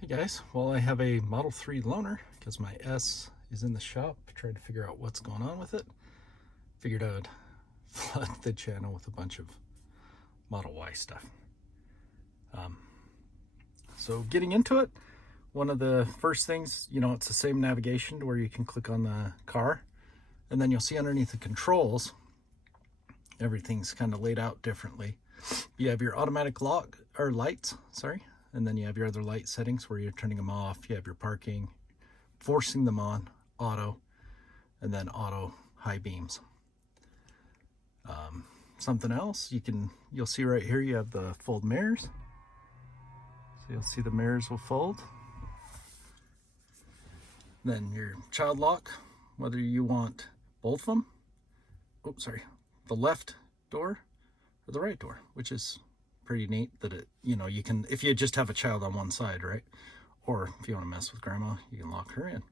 Hey guys, well I have a Model 3 loaner because my S is in the shop trying to figure out what's going on with it. Figured I would flood the channel with a bunch of Model Y stuff. So getting into it, one of the first things, it's the same navigation where you can click on the car and then you'll see underneath the controls, everything's kind of laid out differently. You have your automatic lock or lights, and then you have your other light settings where you're turning them off. You have your parking, forcing them on, auto, and then auto high beams. Something else you'll see right here, you have the fold mirrors. So you'll see the mirrors will fold. Then your child lock, whether you want both of them, the left door or the right door, which is pretty neat that you can, if you just have a child on one side, right? Or if you want to mess with grandma, you can lock her in.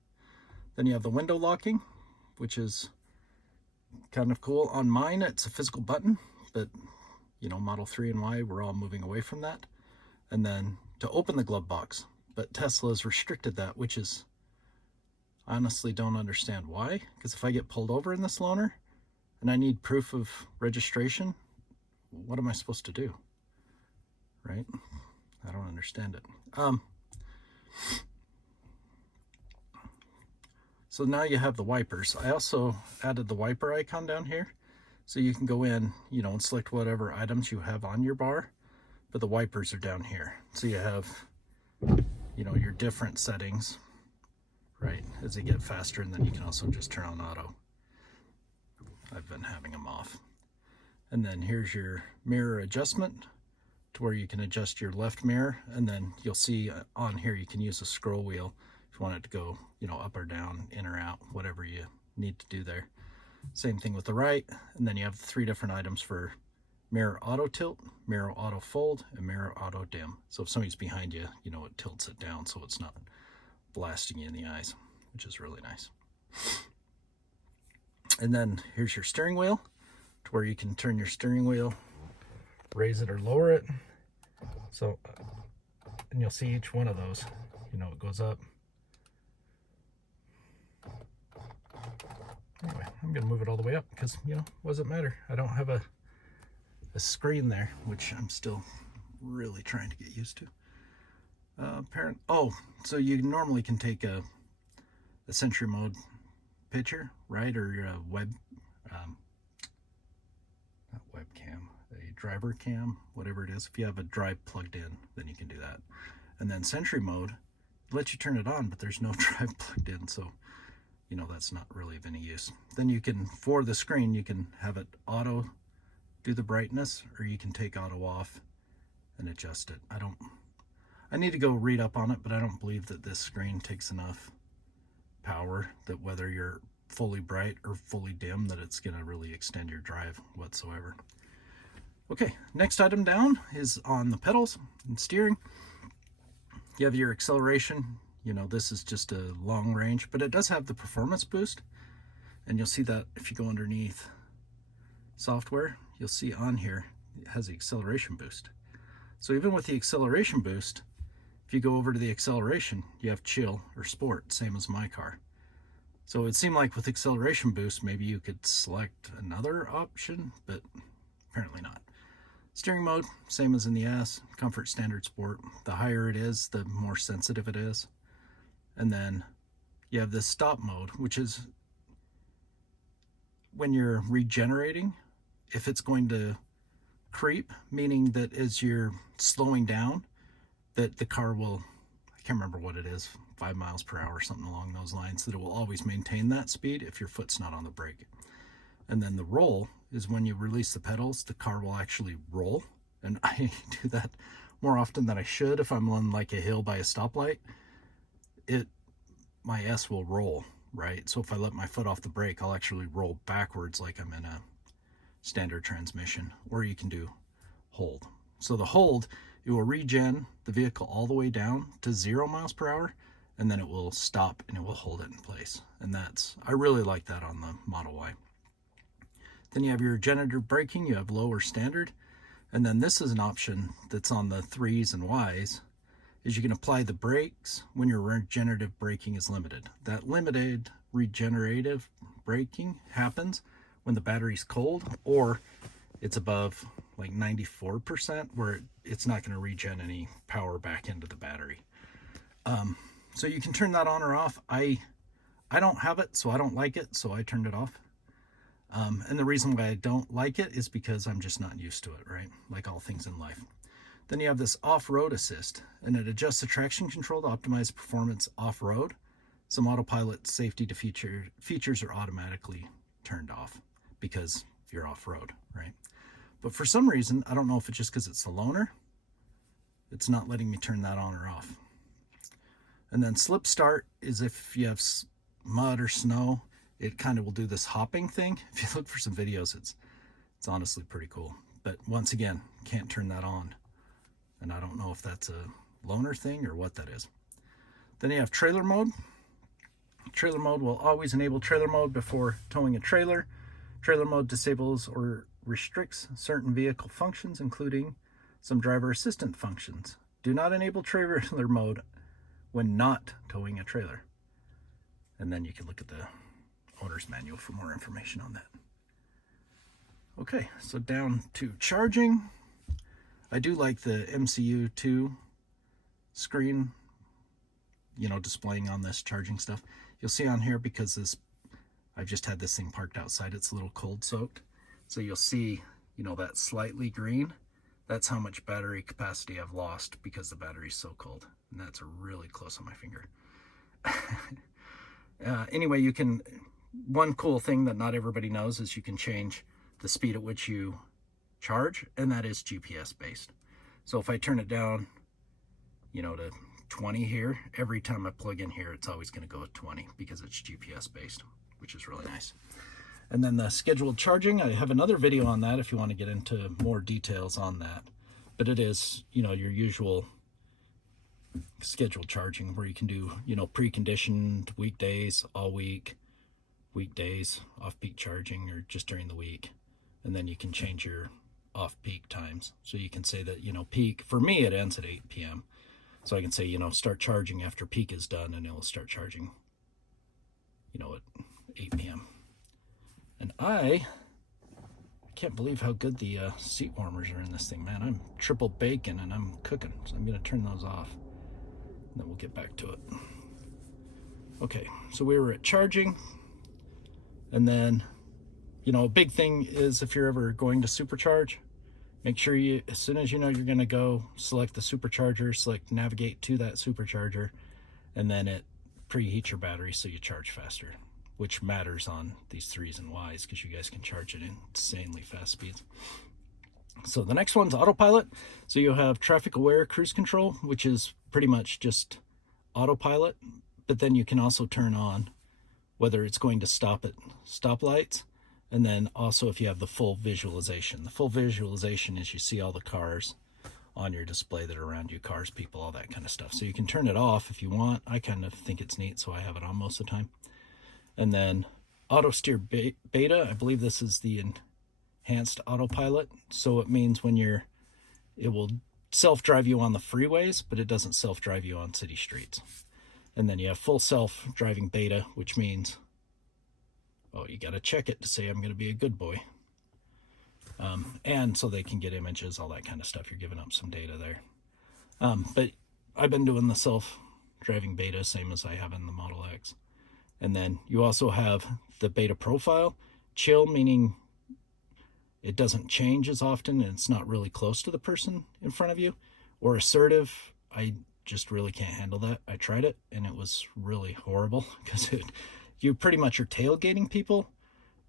Then you have the window locking, which is kind of cool. On mine, it's a physical button, but Model 3 and Y, we're all moving away from that. And then to open the glove box, but Tesla has restricted that, which is, I honestly don't understand why, because if I get pulled over in this loaner and I need proof of registration, what am I supposed to do? Right? I don't understand it. So now you have the wipers. I also added the wiper icon down here. So you can go in, and select whatever items you have on your bar, but the wipers are down here. So you have, your different settings, right, as they get faster, and then you can also just turn on auto. I've been having them off. And then here's your mirror adjustment to where you can adjust your left mirror, and then you'll see on here you can use a scroll wheel if you want it to go, up or down, in or out, whatever you need to do there. Same thing with the right, and then you have 3 different items for mirror auto tilt, mirror auto fold, and mirror auto dim. So if somebody's behind you, it tilts it down so it's not blasting you in the eyes, which is really nice. And then here's your steering wheel, to where you can turn your steering wheel, raise it or lower it. So, and you'll see each one of those, it goes up. Anyway, I'm gonna move it all the way up because, what does it matter? I don't have a screen there, which I'm still really trying to get used to. So you normally can take a Sentry mode picture, right? Or your not webcam, a driver cam, whatever it is. If you have a drive plugged in, then you can do that. And then Sentry mode lets you turn it on, but there's no drive plugged in, so that's not really of any use. Then you can, for the screen, you can have it auto do the brightness, or you can take auto off and adjust it. I need to go read up on it, but I don't believe that this screen takes enough power that whether you're fully bright or fully dim, that it's gonna really extend your drive whatsoever. Okay, next item down is on the pedals and steering. You have your acceleration. This is just a long range, but it does have the performance boost, and you'll see that if you go underneath software, you'll see on here it has the acceleration boost. So even with the acceleration boost, if you go over to the acceleration, you have chill or sport, same as my car. So it seemed like with acceleration boost, maybe you could select another option, but apparently not. Steering mode, same as in the S, comfort, standard, sport. The higher it is, the more sensitive it is. And then you have this stop mode, which is when you're regenerating, if it's going to creep, meaning that as you're slowing down, that the car will, I can't remember what it is, 5 miles per hour, something along those lines, that it will always maintain that speed if your foot's not on the brake. And then the roll is when you release the pedals, the car will actually roll. And I do that more often than I should. If I'm on like a hill by a stoplight, my S will roll, right? So if I let my foot off the brake, I'll actually roll backwards like I'm in a standard transmission, or you can do hold. So the hold, it will regen the vehicle all the way down to 0 miles per hour, and then it will stop and it will hold it in place. And I really like that on the Model Y. Then you have your regenerative braking, you have low or standard, and then this is an option that's on the 3s and Ys, is you can apply the brakes when your regenerative braking is limited. That limited regenerative braking happens when the battery's cold or it's above like 94%, where it's not going to regen any power back into the battery. So you can turn that on or off. I don't have it, so I don't like it, so I turned it off. And the reason why I don't like it is because I'm just not used to it, right? Like all things in life. Then you have this off-road assist, and it adjusts the traction control to optimize performance off-road. Some autopilot safety features are automatically turned off because you're off-road, right? But for some reason, I don't know if it's just because it's the loaner, it's not letting me turn that on or off. And then slip start is if you have mud or snow, it kind of will do this hopping thing. If you look for some videos, it's honestly pretty cool. But once again, can't turn that on. And I don't know if that's a loaner thing or what that is. Then you have trailer mode. Trailer mode will always enable trailer mode before towing a trailer. Trailer mode disables or restricts certain vehicle functions, including some driver assistant functions. Do not enable trailer mode when not towing a trailer. And then you can look at the owner's manual for more information on that. Okay, so down to charging. I do like the MCU2 screen, displaying on this charging stuff. You'll see on here, because I've just had this thing parked outside, it's a little cold soaked. So you'll see, that slightly green. That's how much battery capacity I've lost because the battery's so cold. And that's really close on my finger. Anyway, one cool thing that not everybody knows is you can change the speed at which you charge, and that is GPS based. So if I turn it down, to 20 here, every time I plug in here, it's always going to go at 20 because it's GPS based, which is really nice. And then the scheduled charging, I have another video on that if you want to get into more details on that. But it is, your usual scheduled charging where you can do, preconditioned weekdays, all week, weekdays, off-peak charging, or just during the week. And then you can change your off-peak times. So you can say that, peak, for me, it ends at 8 p.m. So I can say, start charging after peak is done, and it'll start charging, at 8 p.m. And I can't believe how good the seat warmers are in this thing, man. I'm triple bacon and I'm cooking, so I'm gonna turn those off, and then we'll get back to it. Okay, so we were at charging, and then, a big thing is if you're ever going to supercharge, make sure you, as soon as you're gonna go, select the supercharger, select navigate to that supercharger, and then it preheats your battery so you charge faster, which matters on these 3s and Ys because you guys can charge it insanely fast speeds. So the next one's autopilot. So you'll have traffic aware cruise control, which is pretty much just autopilot, but then you can also turn on whether it's going to stop at stoplights. And then also if you have the full visualization. The full visualization is you see all the cars on your display that are around you, cars, people, all that kind of stuff. So you can turn it off if you want. I kind of think it's neat, so I have it on most of the time. And then auto steer beta, I believe this is the enhanced autopilot. So it means it will self-drive you on the freeways, but it doesn't self-drive you on city streets. And then you have full self-driving beta, which means, you got to check it to say I'm going to be a good boy. And so they can get images, all that kind of stuff. You're giving up some data there. But I've been doing the self-driving beta, same as I have in the Model X. And then you also have the beta profile. Chill, meaning it doesn't change as often and it's not really close to the person in front of you. Or assertive, I just really can't handle that. I tried it and it was really horrible because you pretty much are tailgating people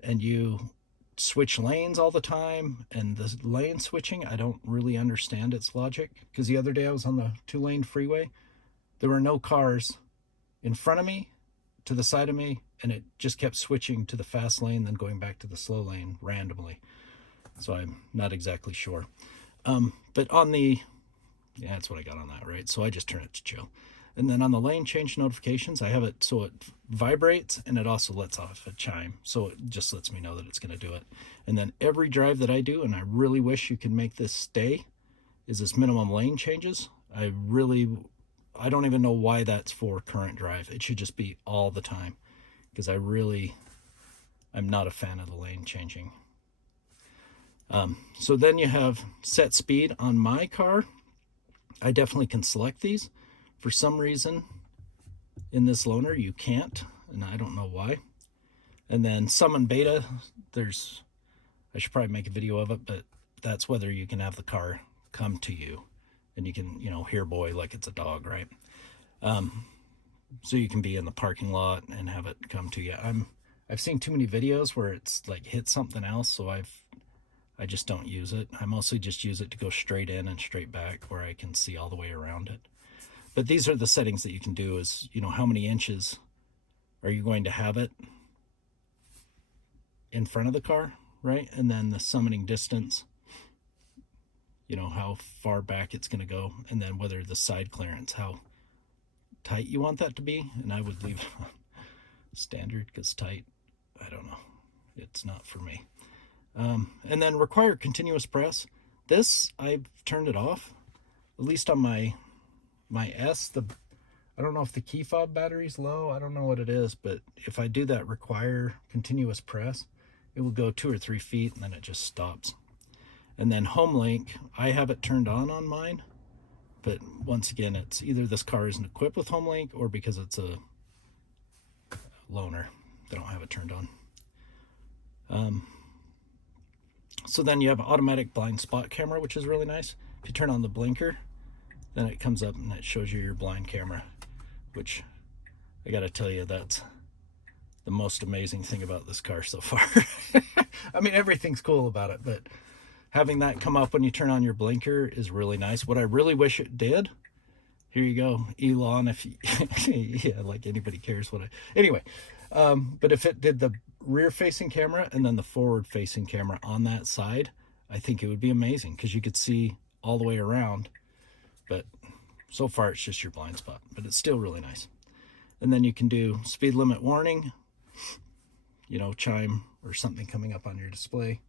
and you switch lanes all the time. And the lane switching, I don't really understand its logic, because the other day I was on the 2-lane freeway. There were no cars in front of me, to the side of me, and it just kept switching to the fast lane, then going back to the slow lane randomly. So I'm not exactly sure. But that's what I got on that, right? So I just turn it to chill. And then on the lane change notifications, I have it so it vibrates and it also lets off a chime. So it just lets me know that it's going to do it. And then every drive that I do, and I really wish you could make this stay, is this minimum lane changes. I really I don't even know why that's for current drive. It should just be all the time, because I'm not a fan of the lane changing. So then you have set speed. On my car, I definitely can select these. For some reason in this loaner you can't, and I don't know why. And then summon beta, I should probably make a video of it, but that's whether you can have the car come to you, and you can, hear boy like it's a dog, right? So you can be in the parking lot and have it come to you. I've seen too many videos where it's like hit something else, so I just don't use it. I mostly just use it to go straight in and straight back where I can see all the way around it. But these are the settings that you can do is, how many inches are you going to have it in front of the car, right? And then the summoning distance, how far back it's going to go, and then whether the side clearance, how tight you want that to be. And I would leave standard, because tight, I don't know, it's not for me. And then require continuous press. This, I've turned it off, at least on my S. I don't know if the key fob battery's low, I don't know what it is, but if I do that require continuous press, it will go 2 or 3 feet and then it just stops. And then home link, I have it turned on mine, but once again, it's either this car isn't equipped with home link or because it's a loaner, they don't have it turned on. So then you have automatic blind spot camera, which is really nice. If you turn on the blinker, then it comes up and it shows you your blind camera, which I gotta tell you, that's the most amazing thing about this car so far. I mean, everything's cool about it, but having that come up when you turn on your blinker is really nice. What I really wish it did, here you go, Elon, if you, yeah, like anybody cares what anyway, but if it did the rear facing camera and then the forward facing camera on that side, I think it would be amazing, because you could see all the way around. But so far it's just your blind spot, but it's still really nice. And then you can do speed limit warning, chime or something coming up on your display.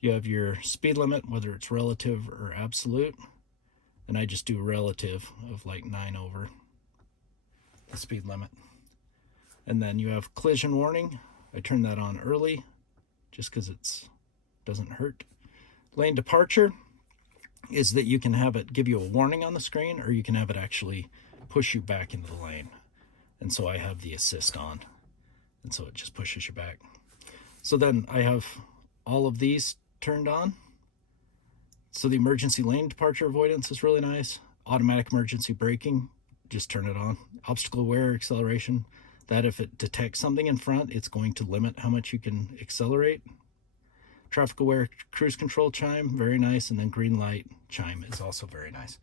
You have your speed limit, whether it's relative or absolute, and I just do relative of like 9 over the speed limit. And then you have collision warning. I turn that on early just because it doesn't hurt. Lane departure is that you can have it give you a warning on the screen, or you can have it actually push you back into the lane. And so I have the assist on, and so it just pushes you back. So then I have all of these turned on. So the emergency lane departure avoidance is really nice. Automatic emergency braking, just turn it on. Obstacle aware acceleration, that if it detects something in front, it's going to limit how much you can accelerate. Traffic aware cruise control chime, very nice. And then green light chime is also very nice,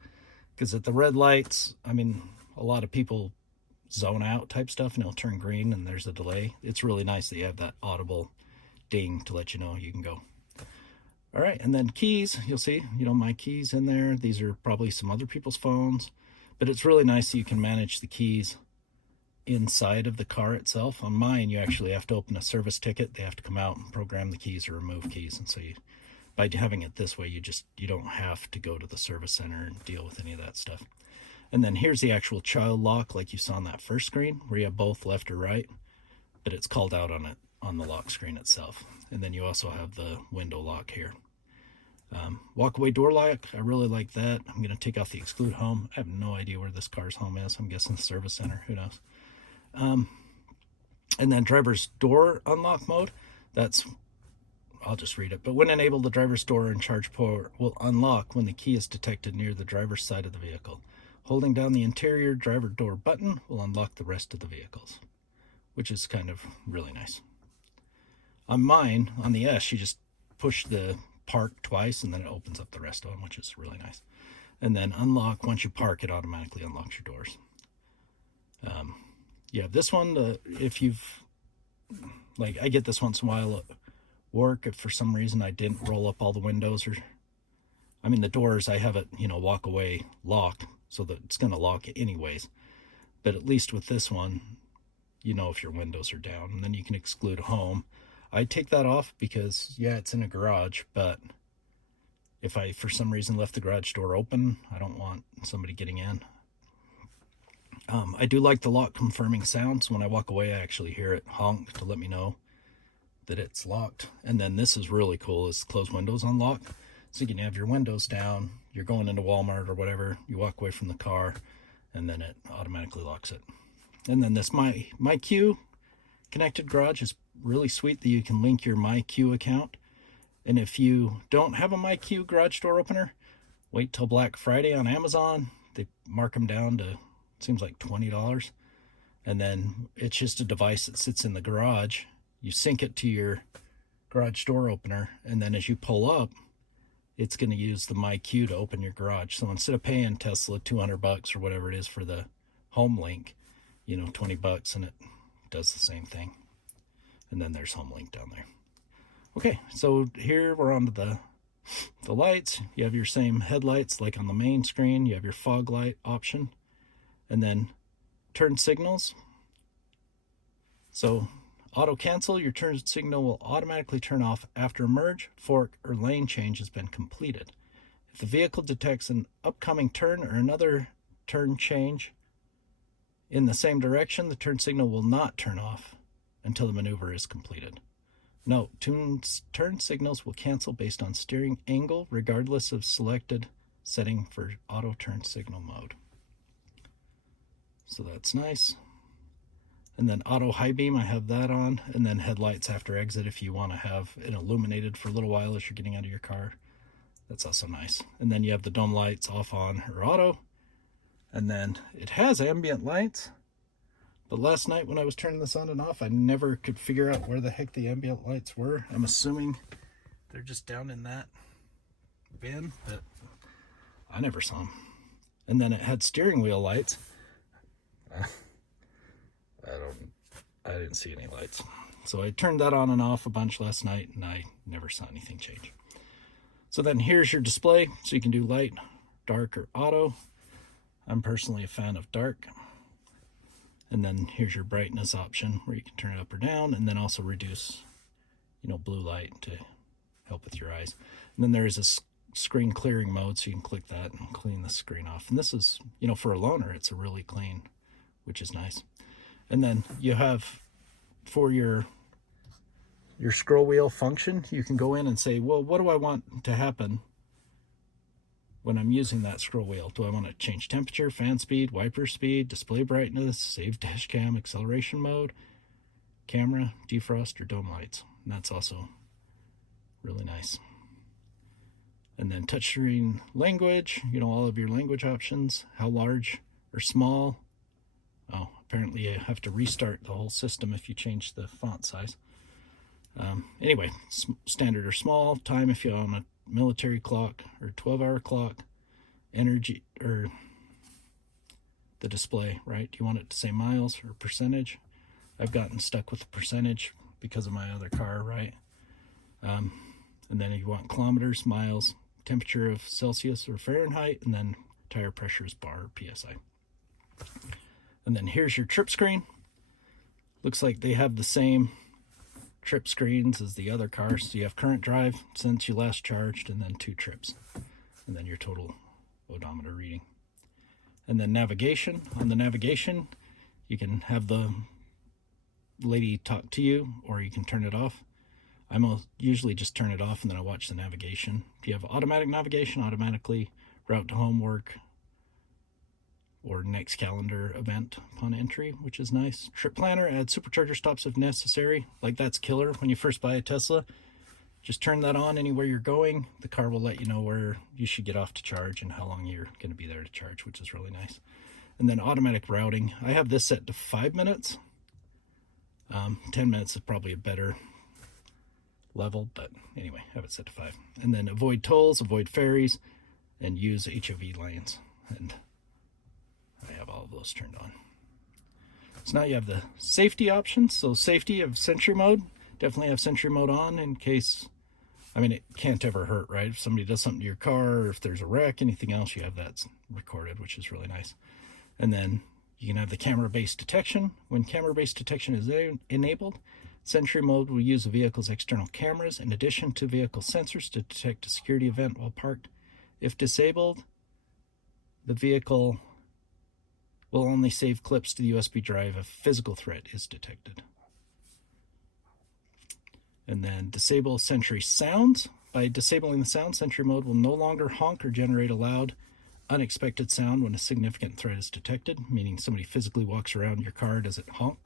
because at the red lights, I mean, a lot of people zone out type stuff and it'll turn green and there's a delay. It's really nice that you have that audible ding to let you know you can go. All right, and then keys, you'll see, my keys in there. These are probably some other people's phones, but it's really nice that you can manage the keys inside of the car itself. On mine, you actually have to open a service ticket. They have to come out and program the keys or remove keys. And so by having it this way, you don't have to go to the service center and deal with any of that stuff. And then here's the actual child lock, like you saw on that first screen, where you have both left or right, but it's called out on the lock screen itself. And then you also have the window lock here. Walk-away door lock, I really like that. I'm going to take off the exclude home. I have no idea where this car's home is. I'm guessing the service center, who knows. And then driver's door unlock mode, I'll just read it. But when enabled, the driver's door and charge port will unlock when the key is detected near the driver's side of the vehicle. Holding down the interior driver door button will unlock the rest of the vehicles, which is kind of really nice. On mine, on the S, you just push the park twice and then it opens up the rest of them, which is really nice. And then unlock, once you park, it automatically unlocks your doors. Yeah, this one, if you've, like, I get this once in a while at work, if for some reason I didn't roll up all the windows, or, I mean, the doors, I have it, walk away lock, so that it's going to lock anyways. But at least with this one, if your windows are down, and then you can exclude home. I take that off because, yeah, it's in a garage, but if I, for some reason, left the garage door open, I don't want somebody getting in. I do like the lock confirming sound, so when I walk away I actually hear it honk to let me know that it's locked. And then this is really cool, is close windows unlock. So you can have your windows down, you're going into Walmart or whatever, you walk away from the car, and then it automatically locks it. And then this MyQ connected garage is really sweet that you can link your MyQ account. And if you don't have a MyQ garage door opener, wait till Black Friday on Amazon. They mark them down to, seems like $20. And then it's just a device that sits in the garage. You sync it to your garage door opener, and then as you pull up, it's going to use the MyQ to open your garage. So instead of paying Tesla $200 or whatever it is for the home link, you know, $20, and it does the same thing. And then there's home link down there. Okay, so here we're on to the lights. You have your same headlights like on the main screen. You have your fog light option, and then turn signals. So auto cancel, your turn signal will automatically turn off after a merge, fork, or lane change has been completed. If the vehicle detects an upcoming turn or another turn change in the same direction, the turn signal will not turn off until the maneuver is completed. Note, turn signals will cancel based on steering angle regardless of selected setting for auto turn signal mode. So that's nice. And then auto high beam, I have that on. And then headlights after exit if you want to have it illuminated for a little while as you're getting out of your car. That's also nice. And then you have the dome lights off, on, or auto. And then it has ambient lights. But last night when I was turning this on and off, I never could figure out where the heck the ambient lights were. I'm assuming they're just down in that bin, but I never saw them. And then it had steering wheel lights. I didn't see any lights. So I turned that on and off a bunch last night, and I never saw anything change. So then here's your display. So you can do light, dark, or auto. I'm personally a fan of dark. And then here's your brightness option where you can turn it up or down, and then also reduce, you know, blue light to help with your eyes. And then there is a screen clearing mode, so you can click that and clean the screen off. And this is, you know, for a loaner, it's a really clean, which is nice. And then you have, for your scroll wheel function, you can go in and say, well, what do I want to happen when I'm using that scroll wheel? Do I want to change temperature, fan speed, wiper speed, display brightness, save dash cam, acceleration mode, camera, defrost, or dome lights? And that's also really nice. And then touchscreen language, you know, all of your language options, how large or small. Oh, apparently you have to restart the whole system if you change the font size. Anyway, standard or small, time if you're on a military clock or 12-hour clock, energy, or the display, right? Do you want it to say miles or percentage? I've gotten stuck with the percentage because of my other car, right? And then you want kilometers, miles, temperature of Celsius or Fahrenheit, and then tire pressure is bar or PSI. And then here's your trip screen. Looks like they have the same trip screens as the other cars. So you have current drive since you last charged, and then 2 trips, and then your total odometer reading. And then navigation. On the navigation, you can have the lady talk to you, or you can turn it off. I usually just turn it off and then I watch the navigation. If you have automatic navigation, automatically route to homework or next calendar event upon entry, which is nice. Trip planner, add supercharger stops if necessary. Like, that's killer when you first buy a Tesla. Just turn that on anywhere you're going. The car will let you know where you should get off to charge and how long you're going to be there to charge, which is really nice. And then automatic routing. I have this set to 5 minutes. 10 minutes is probably a better level, but anyway, have it set to 5. And then avoid tolls, avoid ferries, and use HOV lanes. And I have all of those turned on. So now you have the safety options. So safety of Sentry mode. Definitely have Sentry mode on in case, I mean, it can't ever hurt, right? If somebody does something to your car, or if there's a wreck, anything else, you have that recorded, which is really nice. And then you can have the camera-based detection. When camera-based detection is enabled, Sentry mode will use the vehicle's external cameras in addition to vehicle sensors to detect a security event while parked. If disabled, the vehicle will only save clips to the USB drive if physical threat is detected. And then disable Sentry sounds. By disabling the sound, Sentry mode will no longer honk or generate a loud, unexpected sound when a significant threat is detected, meaning somebody physically walks around your car, does it honk?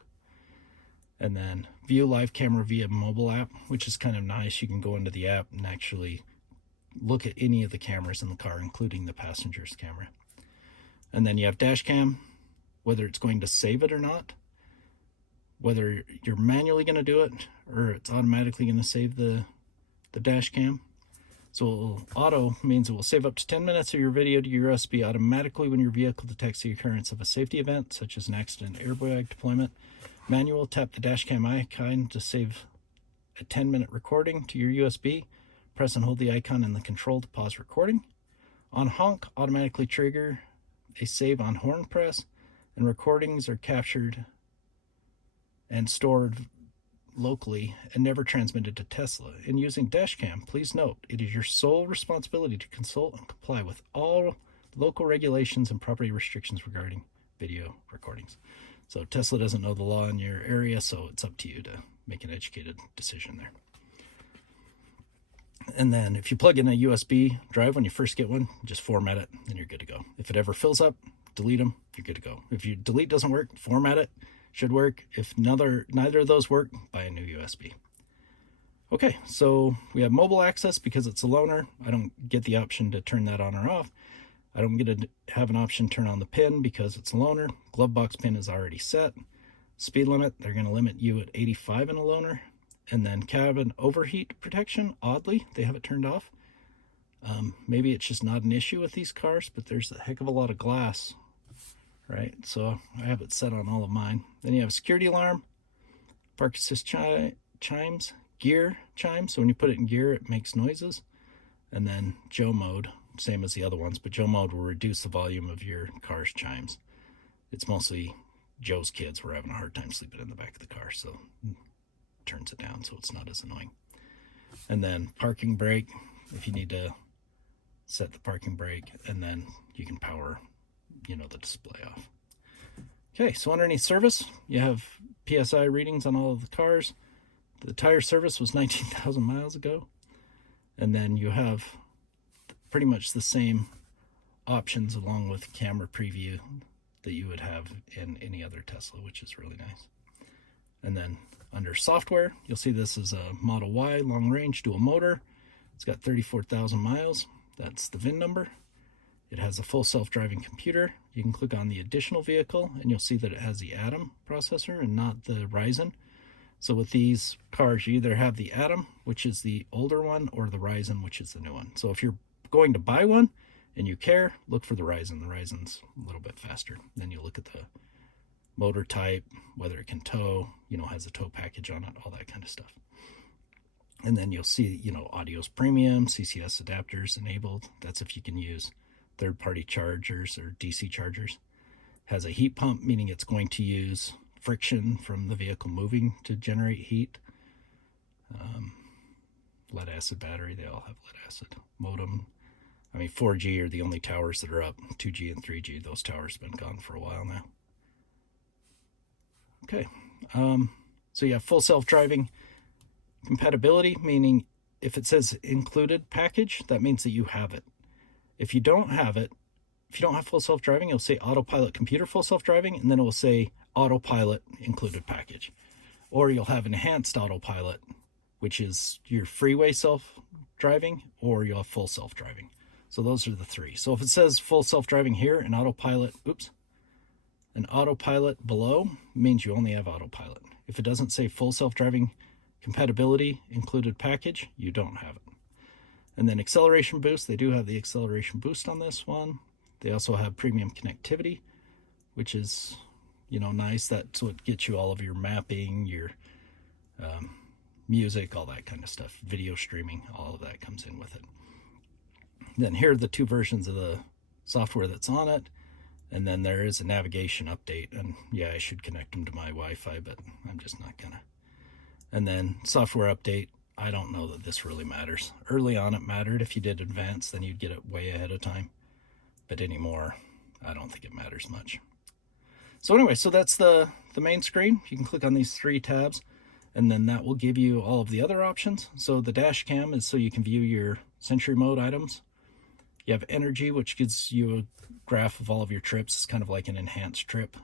And then view live camera via mobile app, which is kind of nice. You can go into the app and actually look at any of the cameras in the car, including the passenger's camera. And then you have dash cam, whether it's going to save it or not, whether you're manually going to do it or it's automatically going to save the dash cam. So auto means it will save up to 10 minutes of your video to your USB automatically when your vehicle detects the occurrence of a safety event, such as an accident airbag deployment. Manual, tap the dash cam icon to save a 10-minute recording to your USB. Press and hold the icon in the control to pause recording. On honk, automatically trigger a save on horn press, and recordings are captured and stored locally and never transmitted to Tesla. In using Dashcam, please note it is your sole responsibility to consult and comply with all local regulations and property restrictions regarding video recordings. So Tesla doesn't know the law in your area, so it's up to you to make an educated decision there. And then if you plug in a USB drive when you first get one, just format it, and you're good to go. If it ever fills up, delete them, you're good to go. If your delete doesn't work, format it, should work. If neither of those work, buy a new USB. Okay, so we have mobile access because it's a loaner. I don't get the option to turn that on or off. I don't get to have an option to turn on the pin because it's a loaner. Glove box pin is already set. Speed limit, they're going to limit you at 85 in a loaner. And then cabin overheat protection, oddly, they have it turned off. Maybe it's just not an issue with these cars, but there's a heck of a lot of glass, right? So I have it set on all of mine. Then you have a security alarm, park assist chimes, gear chimes. So when you put it in gear, it makes noises. And then Joe mode, same as the other ones, but Joe mode will reduce the volume of your car's chimes. It's mostly Joe's kids were having a hard time sleeping in the back of the car, so turns it down so it's not as annoying. And then parking brake, if you need to set the parking brake, and then you can power, the display off. Okay, so underneath service, you have PSI readings on all of the cars. The tire service was 19,000 miles ago. And then you have pretty much the same options along with camera preview that you would have in any other Tesla, which is really nice. And then under software, you'll see this is a Model Y long range dual motor. It's got 34,000 miles. That's the VIN number. It has a full self-driving computer. You can click on the additional vehicle and you'll see that it has the Atom processor and not the Ryzen. So with these cars, you either have the Atom, which is the older one, or the Ryzen, which is the new one. So if you're going to buy one and you care, look for the Ryzen. The Ryzen's a little bit faster. Then you look at the motor type, whether it can tow, has a tow package on it, all that kind of stuff. And then you'll see, audio's premium, CCS adapters enabled. That's if you can use third-party chargers or DC chargers. Has a heat pump, meaning it's going to use friction from the vehicle moving to generate heat. Lead acid battery, they all have lead acid. Modem, 4G are the only towers that are up. 2G and 3G, those towers have been gone for a while now. Okay, so you have full self-driving compatibility, meaning if it says included package, that means that you have it. If you don't have it, if you don't have full self-driving, it'll say autopilot computer full self-driving, and then it will say autopilot included package. Or you'll have enhanced autopilot, which is your freeway self-driving, or you'll have full self-driving. So those are the three. So if it says full self-driving here and autopilot, an autopilot below means you only have autopilot. If it doesn't say full self-driving compatibility included package, you don't have it. And then acceleration boost, they do have the acceleration boost on this one. They also have premium connectivity, which is, nice. That's what gets you all of your mapping, your music, all that kind of stuff. Video streaming, all of that comes in with it. Then here are the two versions of the software that's on it. And then there is a navigation update. And yeah, I should connect them to my Wi-Fi, but I'm just not gonna. And then software update. I don't know that this really matters. Early on it mattered. If you did advanced, then you'd get it way ahead of time. But anymore, I don't think it matters much. So anyway, so that's the main screen. You can click on these 3 tabs, and then that will give you all of the other options. So the dash cam is so you can view your Sentry Mode items. You have energy, which gives you a graph of all of your trips. It's kind of like an enhanced trip.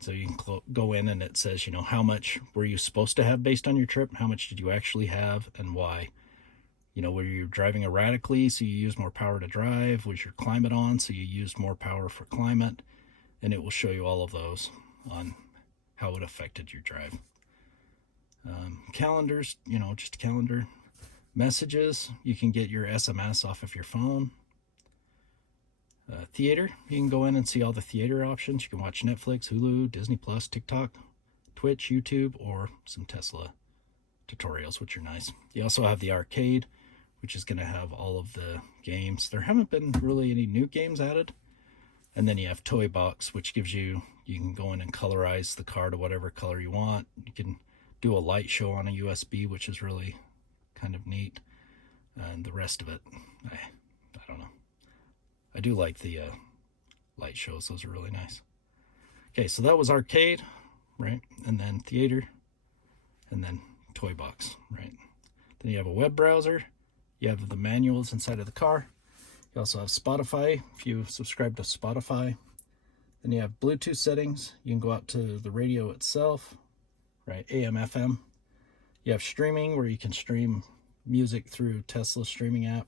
So you can go in and it says, you know, how much were you supposed to have based on your trip? How much did you actually have and why? You know, were you driving erratically, so you use more power to drive? Was your climate on, so you used more power for climate? And it will show you all of those on how it affected your drive. Calendars, you know, just a calendar. Messages, you can get your SMS off of your phone. Theater, you can go in and see all the theater options. You can watch Netflix, Hulu, Disney Plus, TikTok, Twitch, YouTube, or some Tesla tutorials, which are nice. You also have the arcade, which is going to have all of the games. There haven't been really any new games added. And then you have Toy Box, which gives you can go in and colorize the car to whatever color you want. You can do a light show on a USB, which is really kind of neat. And the rest of it, I don't know. I do like the light shows. Those are really nice. Okay, so that was arcade, right? And then theater, and then Toy Box, right? Then you have a web browser. You have the manuals inside of the car. You also have Spotify, if you subscribe to Spotify. Then you have Bluetooth settings. You can go out to the radio itself, right? AM, FM. You have streaming, where you can stream music through Tesla's streaming app.